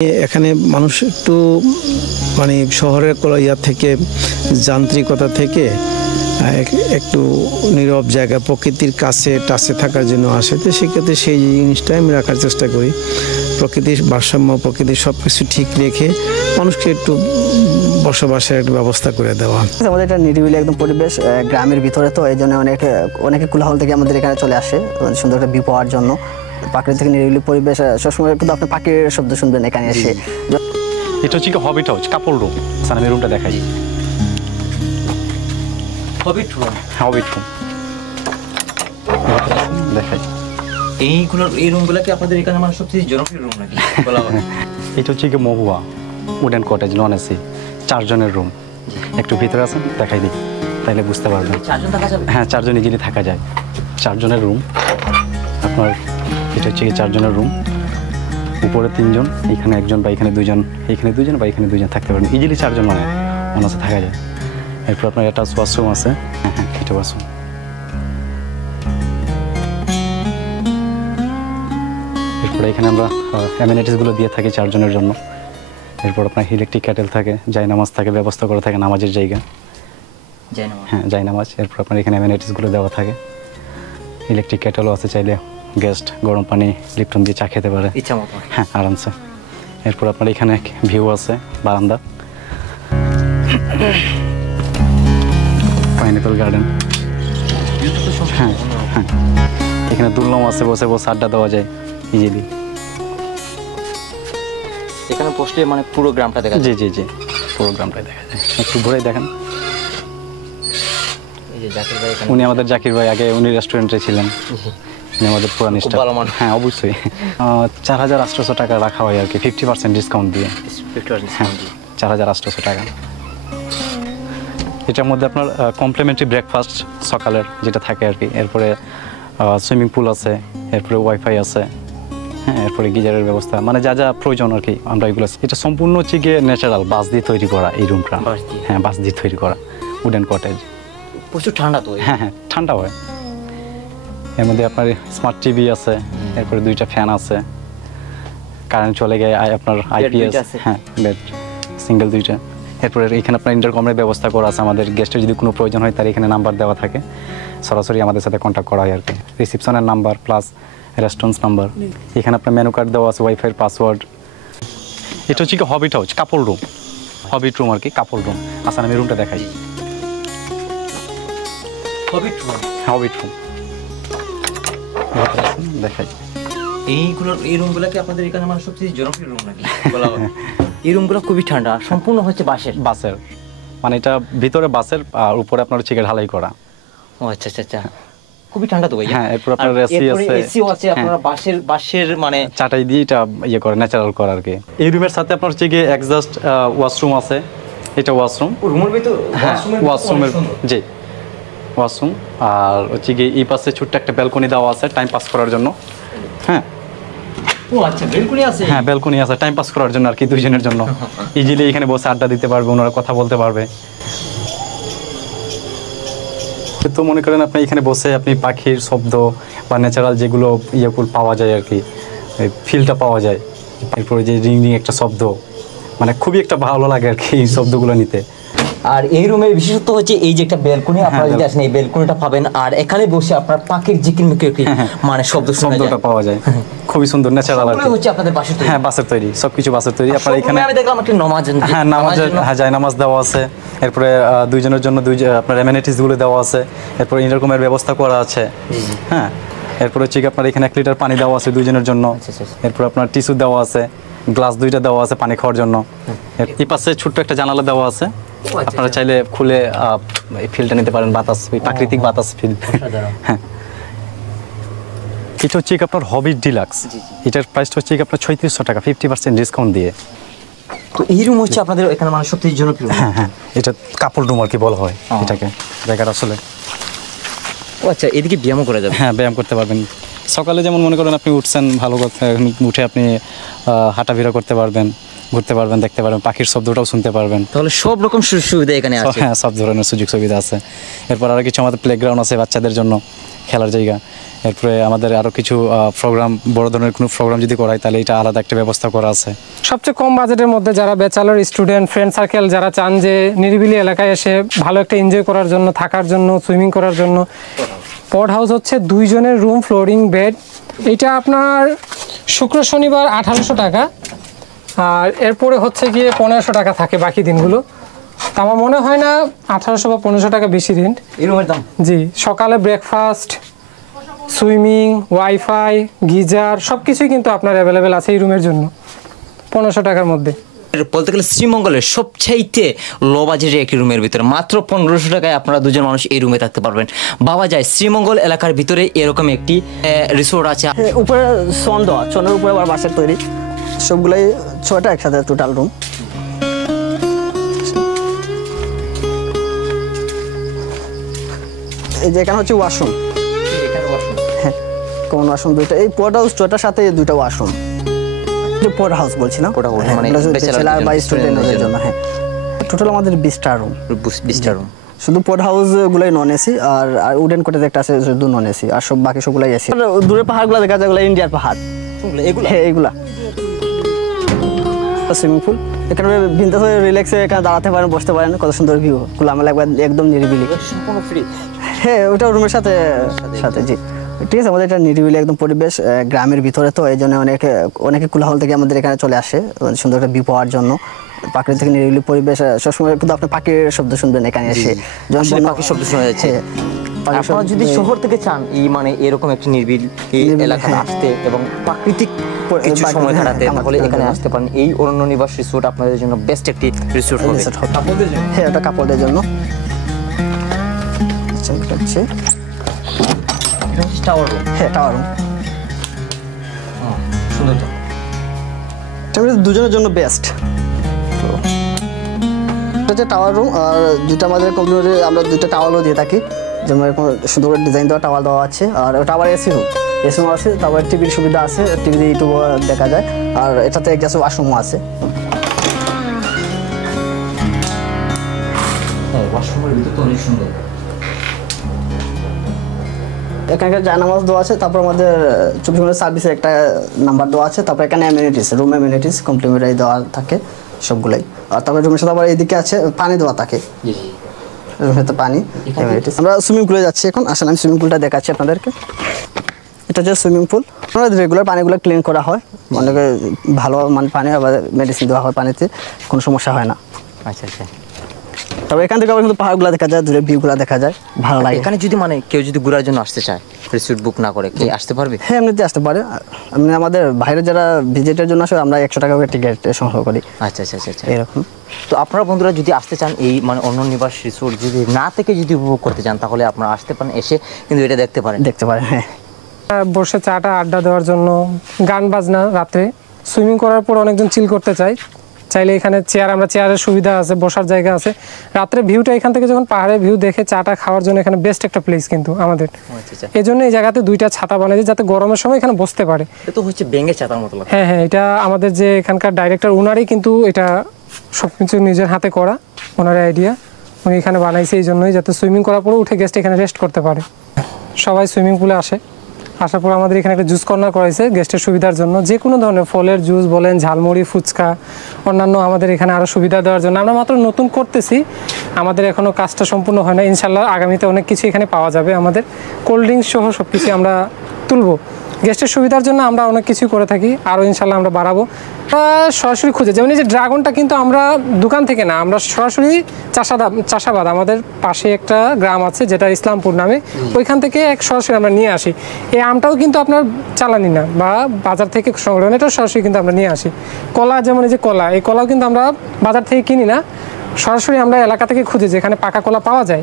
এখানে মানুষ একটু মানে শহরের ইয়া থেকে যান্ত্রিকতা থেকে একটু নীরব জায়গা প্রকৃতির কাছে টাচে থাকার জন্য আসে, তো সেক্ষেত্রে সেই জিনিসটাই আমি রাখার চেষ্টা করি। প্রকৃতির ভারসাম্য, প্রকৃতির সব কিছু ঠিক রেখে মানুষকে একটু বসবাসের একটা ব্যবস্থা করে দেওয়া। আমাদের এটা নিরিবিলি একদম পরিবেশ, গ্রামের ভিতরে, তো এই জন্য অনেকে কোলাহল থেকে আমাদের এখানে চলে আসে সুন্দর একটা ভিউ পাওয়ার জন্য। প্রাকৃতিক নিরিবিলি পরিবেশ, সবসময় কিন্তু আপনি পাখির শব্দ শুনবেন এখানে এসে। এটা হচ্ছে কি হবিট হাউস, কাপড় রুম। আমি রুমটা দেখাই। হবিট রুম, হবিট রুম দেখাই। এই রুমগুলো কি আপনাদের এখানে মানে সবচেয়ে জনপ্রিয় রুম নাকি বলা হয়? এটা হচ্ছে কি মহুয়া উডেন কটেজ, নন এসি, 4 জনের রুম। একটু ভিতরে আছেন, দেখাই দিই, তাইলে বুঝতে পারবেন। 4 জন থাকা যাবে? হ্যাঁ, 4 জন ইজিলি থাকা যায়। 4 জনের রুম আপনার। এটা হচ্ছে কি 4 জনের রুম, উপরে 3 জন, এখানে 1 জন বা এখানে 2 জন, এখানে 2 জন বা এখানে 2 জন থাকতে পারেন ইজিলি। 4 জন মানে অনাসে থাকা যায়। এরপর আপনার একটা ওয়াশরুম আছে। হ্যাঁ হ্যাঁ, এটা ওয়াশরুম। এরপরে এখানে আমরা অ্যামিনিটিসগুলো দিয়ে থাকি 4 জনের জন্য। এরপর আপনার ইলেকট্রিক ক্যাটেল থাকে, জায়নামাজ থাকে, ব্যবস্থা করা থাকে নামাজের জায়গা। হ্যাঁ, জায়নামাজ। এরপর আপনার এখানে অ্যামিনিটিসগুলো দেওয়া থাকে। ইলেকট্রিক ক্যাটেলও আছে, চাইলে গেস্ট গরম পানি লিপটন দিয়ে চা খেতে পারে ইচ্ছা মতো। হ্যাঁ, আরামসে। এরপর আপনার এখানে ভিউ আছে, বারান্দা, পাইনঅ্যাপল গার্ডেন। হ্যাঁ হ্যাঁ, এখানে দুলনাও আছে, বসে বসে আড্ডা দেওয়া যায় ইজিলি। এখানে বসলে মানে পুরো গ্রামটা দেখা যায়। জি জি জি, পুরো গ্রামটাই দেখা যায়। একটু ঘুরে দেখেন। এই যে জাকির ভাই, উনি আমাদের জাকির ভাই, আগে উনি রেস্টুরেন্টে ছিলেন। উনি আমাদের পুরান স্টাফ। হ্যাঁ, অবশ্যই। 4800 টাকা রাখা হয় আর কি, 50% ডিসকাউন্ট দিয়ে। 4800 টাকা। এটার মধ্যে আপনার কমপ্লিমেন্টারি ব্রেকফাস্ট সকালের যেটা থাকে আর কি। এরপরে সুইমিং পুল আছে, এরপরে ওয়াইফাই আছে। হ্যাঁ, এরপরে গিজারের ব্যবস্থা, মানে যা যা প্রয়োজন আর কি আমরা এগুলো। এটা সম্পূর্ণ হচ্ছে গিয়ে ন্যাচারাল বাঁশ দিয়ে তৈরি করা এই রুমটা। হ্যাঁ, বাঁশ দিয়ে তৈরি করা উডেন কটেজ। প্রচুর ঠান্ডা তো? হ্যাঁ হ্যাঁ, ঠান্ডা হয়। এর মধ্যে আপনার স্মার্ট টিভি আছে, এরপরে 2টা ফ্যান আছে, কারেন্ট চলে গিয়ে আপনার আইপিএস। হ্যাঁ, বেড সিঙ্গেল 2টা। এরপরে এখানে আপনার ইন্টারকমের ব্যবস্থা করা আছে। আমাদের গেস্টের যদি কোনো প্রয়োজন হয় তার এখানে নাম্বার দেওয়া থাকে, সরাসরি আমাদের সাথে কন্ট্যাক্ট করা হয় আর কি। রিসিপশনের নাম্বার প্লাস রেস্টুরেন্টস নাম্বার। এখানে আপনার মেনু কার্ড দেওয়া আছে, ওয়াইফাইয়ের পাসওয়ার্ড। এটা হচ্ছে কি হবিট হাউস, কাপড় রুম, হবিট রুম আর কি, কাপড় রুম। আসলে আমি রুমটা দেখাই। হবিট রুম, হবিট রুম দেখাই। এই রুমগুলো কি আপনাদের এখানে মানে সবচেয়ে জনপ্রিয় রুম নাকি বলা হয়? এই রুমগুলো খুবই ঠান্ডা, সম্পূর্ণ হচ্ছে বাঁশের, মানে এটা ভিতরে বাঁশের আর উপরে আপনার হচ্ছে ঢালাই করা। ও আচ্ছা আচ্ছা আচ্ছা, খুবই ঠান্ডা তো ভাই। হ্যাঁ, এরপর আপনার এসি আছে। এসিও আছে, আপনারা বাঁশের মানে চাটাই দিয়ে এটা ইয়ে করে, ন্যাচারাল করা আর কি। এই রুমের সাথে আপনার হচ্ছে গিয়ে এক্সস্ট ওয়াশরুম আছে। এটা ওয়াশরুম, রুমের ভিতর। হ্যাঁ, ওয়াশরুমের, জি ওয়াশরুম। আর হচ্ছে গিয়ে এই পাশে ছোট্ট একটা ব্যালকনি দেওয়া আছে টাইম পাস করার জন্য। হ্যাঁ, ও আচ্ছা, ব্যালকনি আছে। হ্যাঁ, ব্যালকনি আছে টাইম পাস করার জন্য আর কি, 2 জনের জন্য। ইজিলি এখানে বসে আড্ডা দিতে পারবে, ওনারা কথা বলতে পারবে। তো মনে করেন আপনি এখানে বসে আপনি পাখির শব্দ বা ন্যাচারাল যেগুলো পাওয়া যায় আর কি, ফিলটা পাওয়া যায়। এরপরে যে রিং রিং একটা শব্দ, মানে খুবই একটা ভালো লাগে আর কি এই শব্দগুলো নিতে। আর এই রুমের বিশেষত্ব হচ্ছে এই যে একটা ব্যালকনি, আপনারা যদি আসেন এই ব্যালকনিটা পাবেন। আর এখানে বসে আপনার পাখির জিকিরমিকির মানে শব্দটা পাওয়া যায়। খুবই সুন্দর ন্যাচারাল আর কি। হচ্ছে আপনাদের বাঁশের তৈরি? হ্যাঁ, বাঁশের তৈরি, সবকিছু বাঁশের তৈরি। আপনার এখানে আমি দেখলাম একটা নামাজ, হ্যাঁ নামাজের, হ্যাঁ জায়নামাজ দেওয়া আছে। এরপরে 2 জনের জন্য আপনার অ্যামিনিটিসগুলো দেওয়া আছে। এরপর ইন্টারকমের ব্যবস্থা করা আছে। হ্যাঁ, এরপর হচ্ছে আপনার এখানে 1 লিটার পানি দেওয়া আছে 2 জনের জন্য। এরপর আপনার টিস্যু দেওয়া আছে, গ্লাস 2টা দেওয়া আছে পানি খাওয়ার জন্য। এই পাশে ছোট্ট একটা জানালা দেওয়া আছে, আপনারা চাইলে খুলে এই ফিলটা নিতে পারেন, বাতাস, প্রাকৃতিক বাতাস ফিল। হ্যাঁ, এটা হচ্ছে আপনার হবিট ডিলাক্স। এটার প্রাইসটা হচ্ছে আপনার 3600 টাকা, 50% ডিসকাউন্ট দিয়ে। তো এই রুম হচ্ছে আপনাদের এখানে মানে সবচেয়ে জনপ্রিয়? হ্যাঁ হ্যাঁ, এটা কাপড় রুম আর কি বলা হয় এটাকে, জায়গাটা আসলে। ও আচ্ছা, এদিকে ব্যায়াম করা যাবে? হ্যাঁ, ব্যায়াম করতে পারবেন। সকালে যেমন মনে করেন আপনি উঠছেন, ভালো কথা, উঠে আপনি হাঁটাফেরা করতে পারবেন। ঘুরতে পারবেন, দেখতে পারবেন, পাখির শব্দটাও শুনতে পারবেন। তাহলে সব রকম সুযোগ সুবিধা এখানে আছে। হ্যাঁ, সব ধরনের সুযোগ সুবিধা আছে। এরপর আরও কিছু আমাদের প্লেগ্রাউন্ড আছে বাচ্চাদের জন্য খেলার জায়গা। এরপরে আমাদের আরও কিছু প্রোগ্রাম, বড় ধরনের কোনো প্রোগ্রাম যদি করায় তাহলে এটা আলাদা একটা ব্যবস্থা করা আছে। সবচেয়ে কম বাজেটের মধ্যে যারা ব্যাচেলর স্টুডেন্ট, ফ্রেন্ড সার্কেল যারা চান যে নিরিবিলি এলাকায় এসে ভালো একটা এনজয় করার জন্য, থাকার জন্য, সুইমিং করার জন্য, পড হাউস হচ্ছে 2 জনের রুম, ফ্লোরিং, বেড। এটা আপনার শুক্র শনিবার 1800 টাকা, আর এরপরে হচ্ছে গিয়ে 1500 টাকা থাকে বাকি দিনগুলো। আমার মনে হয় না 1800 বা 1500 টাকা বেশি রেন্ট এই রুমের দাম। জি, সকালে ব্রেকফাস্ট, সুইমিং, ওয়াইফাই, গিজার সব কিছুই কিন্তু আপনার অ্যাভেলেবেল আছে এই রুমের জন্য 1500 টাকার মধ্যে। বলতে গেলে শ্রীমঙ্গলের সবচাইতে লো বাজেটের একটি রুমের ভিতরে মাত্র 1500 টাকায় আপনারা 2 জন মানুষ এই রুমে থাকতে পারবেন। বাবা যায় শ্রীমঙ্গল এলাকার ভিতরে এরকম একটি রিসোর্ট আছে। উপরে সন দেওয়া, সনের উপরে আবার বাসের তৈরি, সবগুলাই 6টা একসাথে টোটাল রুম। এই যে এখানে হচ্ছে ওয়াশরুম, হ্যাঁ কমন ওয়াশরুম 2টা। এই পড হাউস 6টার সাথে 2টা ওয়াশরুম। যে পড হাউস বলছি না, মানে ব্যাচেলর বা স্টুডেন্টদের জন্য। হ্যাঁ, টোটাল আমাদের 20টা রুম। 20টা রুম। শুধু পড হাউস গুলাই নন এসি, আর উডেন কোটের একটা আছে শুধু নন এসি, আর সব বাকি সবগুলাই এসি। দূরের পাহাড়গুলো দেখা যায়, এগুলো ইন্ডিয়ার পাহাড়, হ্যাঁ এগুলা। সুইমিং পুল, এখানে বিন্দাস হয়ে রিল্যাক্সে এখানে দাঁড়াতে পারেন, বসতে পারেন, কত সুন্দর ভিউ। খোলামেলা একদম নিরিবিলি। সম্পূর্ণ ফ্রি। হ্যাঁ, ওটা রুমের সাথে সাথে জি, ঠিক আছে। আমাদের এটা নিরিবিলি একদম পরিবেশ, গ্রামের ভিতরে, তো এই জন্য অনেকে কোলাহল থেকে আমাদের এখানে চলে আসে সুন্দর একটা ভিউ পাওয়ার জন্য। প্রাকৃতিক নিরিবিলি পরিবেশ, সবসময় কিন্তু আপনি পাখির শব্দ শুনবেন এখানে এসে, যখন পাখির শব্দ শোনা যাচ্ছে। আপনারা যদি শহর থেকে চান এই মানে এরকম একটা নিরিবিলি এলাকাতে আসতে এবং প্রাকৃতিক কিছু সময় কাটাতে, তাহলে এখানে আসতে পারেন। এই অরণ্য নিবাস রিসোর্ট আপনাদের জন্য বেস্ট একটি রিসোর্ট হবে। হ্যাঁ, ওটা কাপড়দের জন্য। Tower room. হ্যাঁ, টাওয়ার রুম সুন্দর তো। এটা 2 জনের জন্য বেস্ট। এটা হচ্ছে টাওয়ার রুম, আর 2টা আমাদের কম্পিউটারে আমরা 2টা টাওয়ালও দিয়ে থাকি, যেমন এরকম সুন্দর করে ডিজাইন দেওয়া টাওয়াল দেওয়া আছে। আর ওটা আবার এসি রুম, এসি রুম আছে, তারপর টিভির সুবিধা আছে, টিভি ইউটিউব দেখা যায়। আর এটাতে এক গ্যাস ওয়াশরুমও আছে। ওয়াশরুমের ভিতর তো অনেক সুন্দর। এখানকার জায়নামাজ দেওয়া আছে, তারপর আমাদের 24 ঘন্টা সার্ভিসের একটা নাম্বার দেওয়া আছে। তারপর এখানে অ্যামিনিটিস, রুম অ্যামিনিটিস কমপ্লিমেন্টারি দেওয়া থাকে সবগুলাই। আর তারপর রুমের সাথে আবার এইদিকে আছে পানি দেওয়া থাকে, রুমের সাথে পানি অ্যামিনিটিস। আমরা সুইমিং পুলে যাচ্ছি এখন, আসলে আমি সুইমিং পুলটা দেখাচ্ছি আপনাদেরকে। এটা হচ্ছে সুইমিং পুল। আমাদের রেগুলার পানিগুলো ক্লিন করা হয়, অনেকে ভালো মানে পানি, আবার মেডিসিন দেওয়া হয় পানিতে, কোনো সমস্যা হয় না। আচ্ছা আচ্ছা। তবে এখান থেকে আবার কিন্তু পাহাড়গুলো দেখা যায়, দূরে ভিউগুলো দেখা যায়, ভালো লাগে। এখানে যদি মানে কেউ যদি ঘোরার জন্য আসতে চায়, রিসোর্ট বুক না করে কি আসতে পারবে? হ্যাঁ, এমনিতে আসতে পারে। আমি আমাদের বাইরে যারা ভিজিটের জন্য আসে, আমরা 100 টাকা করে টিকিট সংগ্রহ করি। আচ্ছা আচ্ছা আচ্ছা। এরকম। তো আপনারা বন্ধুরা যদি আসতে চান এই মানে অন্য নিবাস রিসোর্ট যদি না থেকে যদি উপভোগ করতে চান, তাহলে আপনারা আসতে পারেন, এসে কিন্তু এটা দেখতে পারেন। হ্যাঁ, বসে চাটা আড্ডা দেওয়ার জন্য, গান বাজনা রাত্রে, সুইমিং করার পর অনেকজন চিল করতে চাইলে এখানে আমরা চেয়ারের সুবিধা আছে, বসার জায়গা আছে। রাত্রে ভিউটা এখান থেকে যখন পাহাড়ের ভিউ দেখে চাটা খাওয়ার জন্য এখানে বেস্ট একটা প্লেস কিন্তু আমাদের। এই জন্য এই জায়গাতে 2টা ছাতা বানিয়েছে যাতে গরমের সময় এখানে বসতে পারে। এটা তো হচ্ছে বেঙ্গের ছাতার মতো লাগে। হ্যাঁ হ্যাঁ, এটা আমাদের যে এখানকার ডাইরেক্টর উনারই কিন্তু এটা সবকিছু নিজের হাতে করা, ওনার আইডিয়া। উনি এখানে বানাইছে এই জন্যই, যাতে সুইমিং করার পরে উঠে গেস্ট এখানে রেস্ট করতে পারে। সবাই সুইমিং পুলে আসার পর আমাদের এখানে একটা জুস কর্নার করাইছে গেস্টের সুবিধার জন্য। যে কোনো ধরনের ফলের জুস বলেন, ঝালমুড়ি, ফুচকা, অন্যান্য আমাদের এখানে আরও সুবিধা দেওয়ার জন্য। আমরা মাত্র নতুন করতেছি, আমাদের এখনও কাজটা সম্পূর্ণ হয় না। ইনশাল্লাহ আগামীতে অনেক কিছু এখানে পাওয়া যাবে। আমাদের কোল্ড ড্রিঙ্কস সহ সব কিছু আমরা তুলব। গেস্টের সুবিধার জন্য আমরা অনেক কিছু করে থাকি, আরও ইনশাল্লাহ আমরা বাড়াবো। সরাসরি খুঁজে, যেমন এই যে ড্রাগনটা কিন্তু আমরা দোকান থেকে না, আমরা সরাসরি চাষাবাদ, আমাদের পাশে একটা গ্রাম আছে যেটা ইসলামপুর নামে, ওইখান থেকে সরাসরি আমরা নিয়ে আসি। এই আমটাও কিন্তু আপনার চালানি না বা বাজার থেকে সংগ্রহ, এটা সরাসরি কিন্তু আমরা নিয়ে আসি। কলা, যেমন এই যে কলা, এই কলাও কিন্তু আমরা বাজার থেকে কিনি না, সরাসরি আমরা এলাকা থেকে খুঁজে যেখানে পাকা কলা পাওয়া যায়।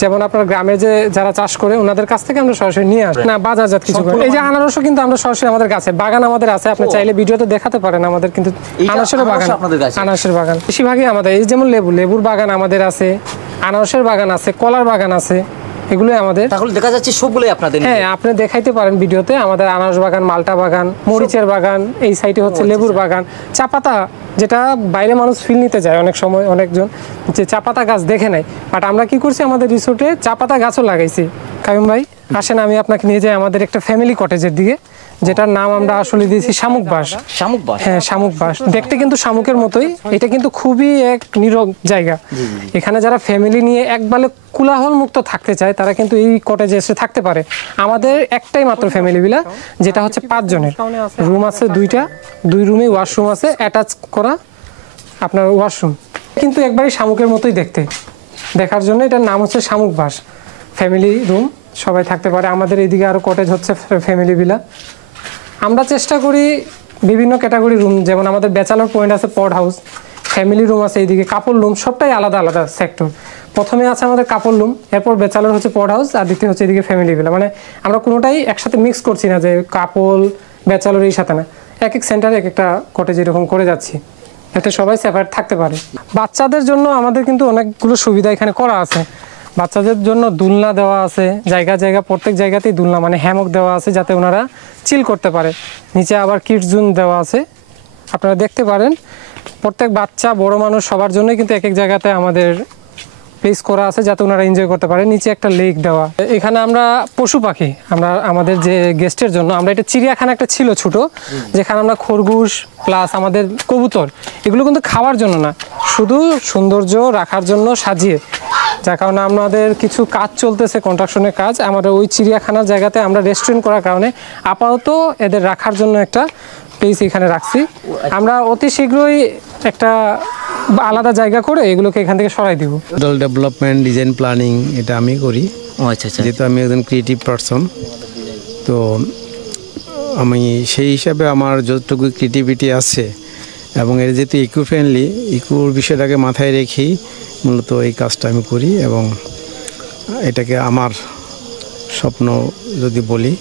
যেমন আপনার গ্রামে যে যারা চাষ করে ওনাদের কাছ থেকে আমরা সরাসরি নিয়ে আসি, না বাজারজাত কিছু করে। এই যে আনারসও কিন্তু আমরা সরাসরি আমাদের গাছে, বাগান আমাদের আছে, আপনি চাইলে ভিডিওতে দেখাতে পারেন। আমাদের কিন্তু আনারসের বাগান, আনারসের বাগান বেশিরভাগই আমাদের। এই যেমন লেবুর বাগান আমাদের আছে, আনারসের বাগান আছে, কলার বাগান আছে, এগুলোই আমাদের। তাহলে দেখা যাচ্ছে সবগুলোই আপনাদের? হ্যাঁ, আপনি দেখাইতে পারেন ভিডিওতে আমাদের আনারস বাগান, মালটা বাগান, মরিচের বাগান, এই সাইডে হচ্ছে লেবুর বাগান, চা পাতা, যেটা বাইরে মানুষ ফিল নিতে যায় অনেক সময়, অনেকজন যে চা পাতা গাছ দেখে নেয়, বাট আমরা কি করছি আমাদের রিসোর্টে চা পাতা গাছও লাগাইছি। কাইম ভাই আসেন, আমি আপনাকে নিয়ে যাই আমাদের একটা ফ্যামিলি কটেজের দিকে, যেটার নাম আমরা আসলে দিয়েছি শামুক বাস। শামুক বাস? হ্যাঁ, শামুক বাস। দেখতে কিন্তু শামুকের মতোই, এটা কিন্তু খুবই এক নীরব জায়গা। এখানে যারা ফ্যামিলি নিয়ে একবারে কোলাহল মুক্ত থাকতে চায় তারা কিন্তু এই কটেজে এসে থাকতে পারে। আমাদের একটাই মাত্র ফ্যামিলি ভিলা, যেটা হচ্ছে 5 জনের। রুম আছে 2টা, 2 রুমে ওয়াশরুম আছে, অ্যাটাচ করা আপনার ওয়াশরুম, কিন্তু একবারই শামুকের মতোই দেখতে। দেখার জন্য এটার নাম হচ্ছে শামুক বাস। ফ্যামিলি রুম, সবাই থাকতে পারে। আমাদের এইদিকে আরও কটেজ হচ্ছে ফ্যামিলি ভিলা। আমরা চেষ্টা করি বিভিন্ন ক্যাটাগরি রুম, যেমন আমাদের ব্যাচেলর পয়েন্ট আছে, পড হাউস, ফ্যামিলি রুম আছে, এইদিকে কাপড় রুম, সবটাই আলাদা আলাদা সেক্টর। প্রথমে আছে আমাদের কাপড় রুম, এরপর ব্যাচেলর হচ্ছে পড হাউস, আর দ্বিতীয় হচ্ছে এদিকে ফ্যামিলি ভিলা। মানে আমরা কোনোটাই একসাথে মিক্স করছি না যে কাপড় ব্যাচেলর এই সাথে না, এক এক সেন্টারে এক একটা কটেজ এরকম করে যাচ্ছি, যাতে সবাই সেপারেট থাকতে পারে। বাচ্চাদের জন্য আমাদের কিন্তু অনেকগুলো সুবিধা এখানে করা আছে। বাচ্চাদের জন্য দুলনা দেওয়া আছে, জায়গা জায়গা প্রত্যেক জায়গাতেই দুলনা মানে হ্যামক দেওয়া আছে, যাতে ওনারা চিল করতে পারে। নিচে আবার কিডস জোন দেওয়া আছে, আপনারা দেখতে পারেন। প্রত্যেক বাচ্চা বড় মানুষ সবার জন্যই কিন্তু এক এক জায়গাতে আমাদের প্লেস করা আছে, যাতে ওনারা এনজয় করতে পারে। নিচে একটা লেক দেওয়া। এখানে আমরা পশু পাখি, আমরা আমাদের যে গেস্টের জন্য আমরা এটা চিড়িয়াখানা একটা ছিল ছোট, যেখানে আমরা খরগোশ প্লাস আমাদের কবুতর, এগুলো কিন্তু খাওয়ার জন্য না, শুধু সৌন্দর্য রাখার জন্য সাজিয়ে, যার কারণে আমাদের কিছু কাজ চলতেছে, কনস্ট্রাকশনের কাজ। আমাদের ওই চিড়িয়াখানার জায়গাতে আমরা রেস্টুরেন্ট করার কারণে আপাতত এদের রাখার জন্য একটা প্লেস এখানে রাখছি। আমরা অতি শীঘ্রই একটা আলাদা জায়গা করে এগুলোকে এখান থেকে সরাই দিব। ডেভেলপমেন্ট, ডিজাইন, প্ল্যানিং এটা আমি করি। আচ্ছা আচ্ছা। যেহেতু আমি একজন ক্রিয়েটিভ পারসন, তো আমি সেই হিসাবে আমার যতটুকু ক্রিয়েটিভিটি আছে এবং এর যেহেতু ইকো ফ্রেন্ডলি, ইকোর বিষয়টাকে মাথায় রেখেই মূলত এই কাজটা আমি করি, এবং এটাকে আমার স্বপ্ন যদি বলি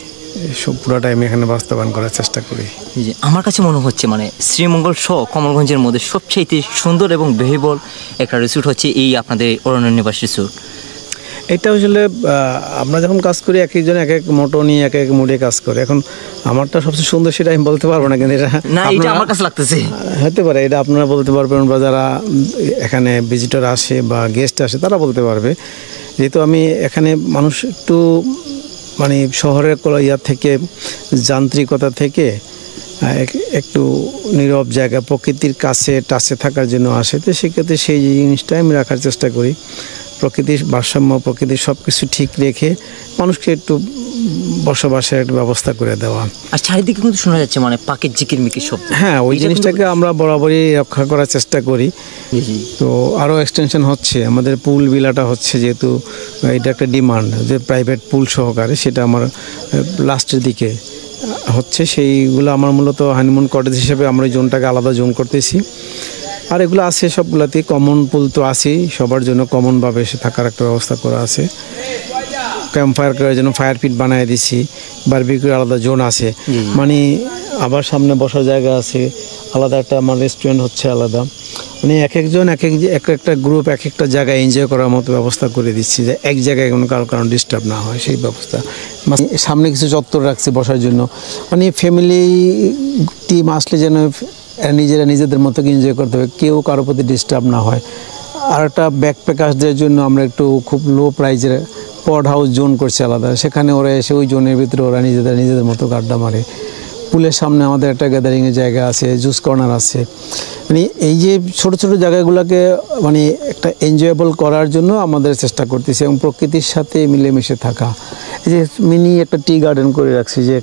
পুরোটাই আমি এখানে বাস্তবায়ন করার চেষ্টা করি। জি, আমার কাছে মনে হচ্ছে মানে শ্রীমঙ্গল সহ কমলগঞ্জের মধ্যে সবচেয়ে সুন্দর এবং ব্যয়বহুল একটা রিসোর্ট হচ্ছে এই আপনাদের অরণ্য নিবাস রিসোর্ট। এটা আসলে আমরা যখন কাজ করি এক একজন এক এক মোটো নিয়ে এক এক মুডে কাজ করে। এখন আমারটা সবচেয়ে সুন্দর সেটা আমি বলতে পারবো না, কিন্তু এটা না, এটা আমার কাছে লাগতেছে হতে পারে, এটা আপনারা বলতে পারবেন, বা যারা এখানে ভিজিটর আসে বা গেস্ট আসে তারা বলতে পারবে। যেহেতু আমি এখানে মানুষ একটু মানে শহরের ইয়া থেকে, যান্ত্রিকতা থেকে একটু নীরব জায়গা, প্রকৃতির কাছে টাচে থাকার জন্য আসে, তো সেক্ষেত্রে সেই জিনিসটাই আমি রাখার চেষ্টা করি। প্রকৃতির ভারসাম্য, প্রকৃতির সব কিছু ঠিক রেখে মানুষকে একটু বসবাসের একটা ব্যবস্থা করে দেওয়া। আর চারিদিকে কিন্তু শোনা যাচ্ছে মানে পাখির ঝিকিরমিকির শব্দ। হ্যাঁ, ওই জিনিসটাকে আমরা বরাবরই রক্ষা করার চেষ্টা করি। তো আরও এক্সটেনশন হচ্ছে, আমাদের পুল বিলাটা হচ্ছে, যেহেতু এটা একটা ডিমান্ড যে প্রাইভেট পুল সহকারে, সেটা আমার লাস্টের দিকে হচ্ছে। সেইগুলো আমার মূলত হানিমুন কটেজ হিসেবে আমরা এই জোনটাকে আলাদা জোন করতেছি। আর এগুলো আছে সবগুলাতে, কমন পুল তো আছেই, সবার জন্য কমনভাবে এসে থাকার একটা ব্যবস্থা করা আছে। ক্যাম্প ফায়ার করার জন্য ফায়ার পিট বানিয়ে দিছি, বারবিকিউর আলাদা জোন আছে, মানে আবার সামনে বসার জায়গা আছে আলাদা, একটা আমার রেস্টুরেন্ট হচ্ছে আলাদা, মানে এক একজন একটা গ্রুপ এক একটা জায়গায় এনজয় করার মতো ব্যবস্থা করে দিচ্ছি, যে এক জায়গায় কোনো কারণ ডিস্টার্ব না হয় সেই ব্যবস্থা। সামনে কিছু চত্বর রাখছি বসার জন্য, মানে ফ্যামিলি টিম আসলে যেন নিজেরা নিজেদের মতো এনজয় করতে হবে, কেউ কারোর প্রতি ডিস্টার্ব না হয়। আর একটা ব্যাকপ্যাকার্সদের জন্য আমরা একটু খুব লো প্রাইজের পড হাউস জোন করছি আলাদা, সেখানে ওরা এসে ওই জোনের ভিতরে ওরা নিজেদের মতো আড্ডা মারে। পুলের সামনে আমাদের একটা গ্যাদারিংয়ের জায়গা আছে, জুস কর্নার আছে, মানে এই যে ছোট ছোট জায়গাগুলোকে মানে একটা এনজয়েবল করার জন্য আমাদের চেষ্টা করতেছি, এবং প্রকৃতির সাথে মিলেমিশে থাকা। এই যে মিনি একটা টি গার্ডেন করে রাখছি, যে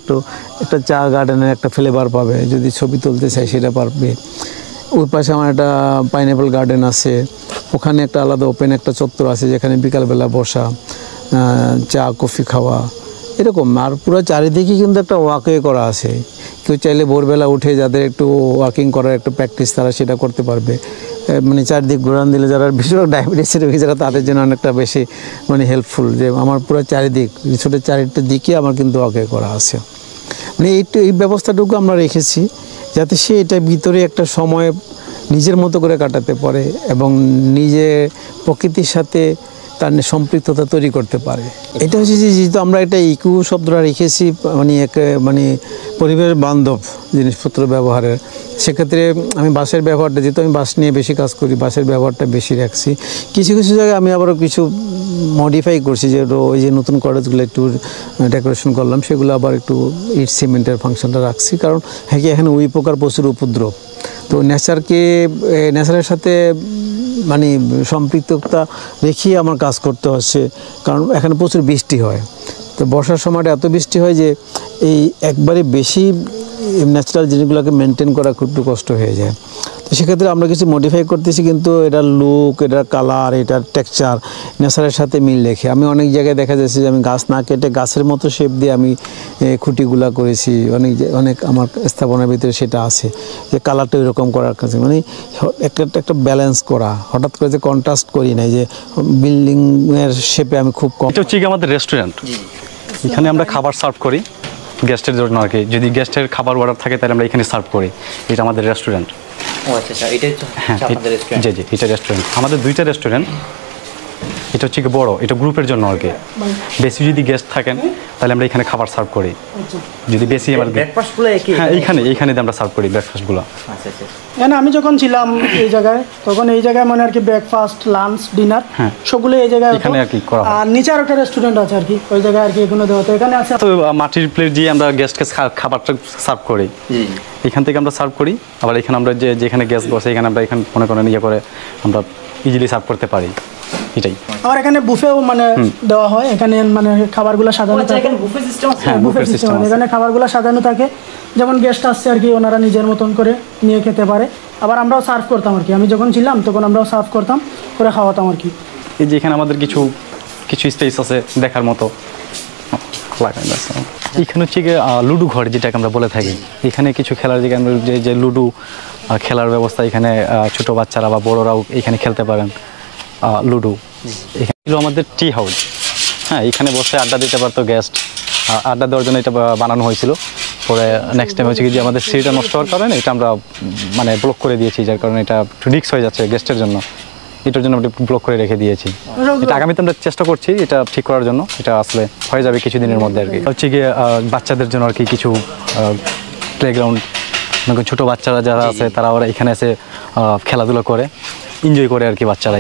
একটা চা গার্ডেনের একটা ফ্লেভার পাবে, যদি ছবি তুলতে চাই সেটা পারবে। ওই পাশে আমার একটা পাইনঅ্যাপল গার্ডেন আছে, ওখানে একটা আলাদা ওপেন একটা চত্বর আছে, যেখানে বিকালবেলা বসা, চা কফি খাওয়া এরকম। আর পুরো চারিদিকে কিন্তু একটা ওয়াকওয়ে করা আছে, কেউ চাইলে ভোরবেলা উঠে যাদের একটু ওয়াকিং করার একটু প্র্যাকটিস তারা সেটা করতে পারবে। মানে চারদিক ঘোরান দিলে যারা বেশিরভাগ ডায়াবেটিসের রোগী যারা, তাদের জন্য অনেকটা বেশি মানে হেল্পফুল, যে আমার পুরো চারিদিক রিসোর্টের চারিটা দিকে আমার কিন্তু ওয়াকওয়ে করা আছে। মানে এই ব্যবস্থাটুকু আমরা রেখেছি যাতে সে এটা ভিতরে একটা সময় নিজের মতো করে কাটাতে পারে, এবং নিজে প্রকৃতির সাথে তার সম্পৃক্ততা তৈরি করতে পারে। এটা হচ্ছে যে যেহেতু আমরা একটা ইকো শব্দটা রেখেছি মানে পরিবেশ বান্ধব জিনিসপত্র ব্যবহারের, সেক্ষেত্রে আমি বাঁশের ব্যবহারটা, যেহেতু আমি বাঁশ নিয়ে বেশি কাজ করি, বাঁশের ব্যবহারটা বেশি রাখছি। কিছু কিছু জায়গায় আমি আবারও কিছু মডিফাই করছি, যে ওই যে নতুন কটেজগুলো একটু ডেকোরেশন করলাম, সেগুলো আবার একটু ইট সিমেন্টের ফাংশনটা রাখছি, কারণ হ্যাঁ কি এখানে উই পোকার প্রচুর উপদ্রব। তো নেচারের সাথে মানে সম্পৃক্ততা রেখেই আমার কাজ করতে হচ্ছে, কারণ এখানে প্রচুর বৃষ্টি হয়। তো বর্ষার সময়টা এত বৃষ্টি হয় যে এই একবারে বেশি ন্যাচারাল জিনিসগুলোকে মেনটেন করা খুব একটু কষ্ট হয়ে যায়। তো সেক্ষেত্রে আমরা কিছু মডিফাই করতেছি, কিন্তু এটার লুক, এটার কালার, এটার টেক্সচার নেচারের সাথে মিল রেখে আমি অনেক জায়গায় দেখা যাচ্ছে যে আমি গাছ না কেটে গাছের মতো শেপ দিয়ে আমি খুঁটিগুলা করেছি। অনেক আমার স্থাপনার ভিতরে সেটা আছে, যে কালারটা ওইরকম করার কাছে মানে একটা ব্যালেন্স করা, হঠাৎ করে যে কন্ট্রাস্ট করি নাই যে বিল্ডিংয়ের শেপে আমি খুব কম। এটা হচ্ছে কি আমাদের রেস্টুরেন্ট, এখানে আমরা খাবার সার্ভ করি গেস্টের জন্য আর কি। যদি গেস্টের খাবার অর্ডার থাকে তাহলে আমরা এখানে সার্ভ করি। এটা আমাদের রেস্টুরেন্ট। হ্যাঁ, জি জি, এটা রেস্টুরেন্ট। আমাদের 2টা রেস্টুরেন্ট। এটা হচ্ছে কি বড়, এটা গ্রুপের জন্য আর কি। বেশি যদি গেস্ট থাকেন তাহলে আমরা এখানে খাবার সার্ভ করি। যদি বেশি আমার ব্রেকফাস্টগুলো হ্যাঁ এইখানে আমরা সার্ভ করি ব্রেকফাস্টগুলো। এখানে আমি যখন ছিলাম এই জায়গায়, তখন এই জায়গায় মানে আর কি ব্রেকফাস্ট, লাঞ্চ, ডিনার সবগুলো এই জায়গায় এখানে আর কি করা হয়। আর নিচে আর একটা রেস্টুরেন্ট আছে আর কি, ওই জায়গায় আর কি এগুলো দেওয়া। তো এখানে আছে তো মাটির প্লেট দিয়ে আমরা গেস্টকে খাবারটা সার্ভ করি। এখান থেকে আমরা সার্ভ করি, আবার এখানে আমরা যেখানে গেস্ট বসে এখানে আমরা এখানে মনে করেন ইয়ে করে আমরা ইজিলি সার্ভ করতে পারি। এটাই। আর এখানে বুফেও মানে দেওয়া হয়, এখানে মানে খাবারগুলো সাজানো থাকে। এখানে বুফে সিস্টেম আছে। হ্যাঁ, বুফে সিস্টেম আছে। এখানে খাবারগুলো সাজানো থাকে, যেমন গেস্ট আসছে আর কি, ওনারা নিজের মতন করে নিয়ে খেতে পারে। আবার আমরাও সার্ভ করতাম আর কি, আমি যখন ছিলাম তখন আমরাও সার্ভ করতাম, করে খাওয়াতাম আর কি। এই যে এখানে আমাদের কিছু স্পেস আছে দেখার মতো। এখানে হচ্ছে গিয়ে লুডো ঘর, যেটাকে আমরা বলে থাকি। এখানে কিছু খেলার জায়গা, যে লুডো খেলার ব্যবস্থা এখানে, ছোট বাচ্চারা বা বড়রাও এখানে খেলতে পারেন লুডো। এখানে ছিল আমাদের টি হাউস। হ্যাঁ, এখানে বসে আড্ডা দিতে পারতো গেস্ট। আড্ডা দেওয়ার জন্য এটা বানানো হয়েছিল। পরে নেক্সট টাইম হচ্ছে কি যে আমাদের সিঁড়িটা নষ্ট হওয়ার কারণে এটা আমরা মানে ব্লক করে দিয়েছি, যার কারণে এটা একটু রিস্ক হয়ে যাচ্ছে গেস্টের জন্য। এটার জন্য আমরা ব্লক করে রেখে দিয়েছি। এটা আগামীতে আমরা চেষ্টা করছি এটা ঠিক করার জন্য। এটা আসলে হয়ে যাবে কিছুদিনের মধ্যে আর কি। হচ্ছে গিয়ে বাচ্চাদের জন্য আর কি কিছু প্লেগ্রাউন্ড, ছোটো বাচ্চারা যারা আছে তারা ওরা এখানে এসে খেলাধুলা করে, এনজয় করে আর কি বাচ্চারা।